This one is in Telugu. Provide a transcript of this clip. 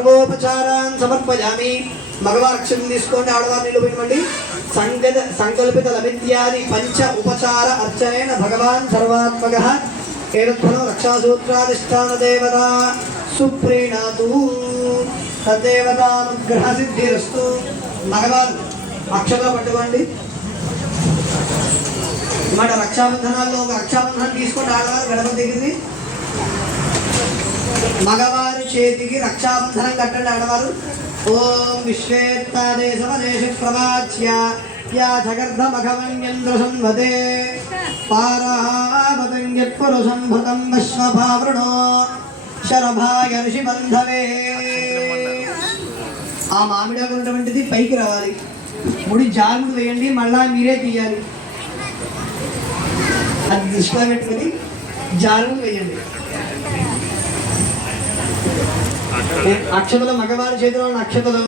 సర్వోపచారాన్ సమర్పయామి. మగవారు అక్షరం తీసుకోండి, ఆడవారు నిలబెట్టండి. సంకల్పిత లమిత్యాది పంచ ఉపచార అర్చనేన భగవాన్ సర్వాత్మకః ఏతద్ఫలం రక్షాసూత్రాధిష్టాన దేవత సుప్రీణాతు. తద్దేవతానుగ్రహ సిద్ధిరస్తు. మగవారు అక్షరం పట్టుకోండి. మాట రక్షాబంధనాల్లో ఒక రక్షాబంధనం తీసుకొని ఆడవారు గడప దిగింది. మగవారి చేతికి రక్షాబంధనం కట్టండి ఆడవారు. ఓం విశ్వేత్తాదేశవదేశ ప్రవాచ్య యా జగర్ధమఘవన్యంద్ర సంవదే పారాపతంగ్యత్పురు సంభృతం విశ్వభావృణో శరభాయ ఋషిబంధవే. ఆ మామిడాకు ఉన్నటువంటిది పైకి రావాలి. ముడి జారుడు వేయండి, మళ్ళా మీరే తీయాలి. అది దృష్టిలో పెట్టుకుని జారుడు వేయండి. అక్షతలు మగవారి చేతిలో ఉన్న అక్షతలు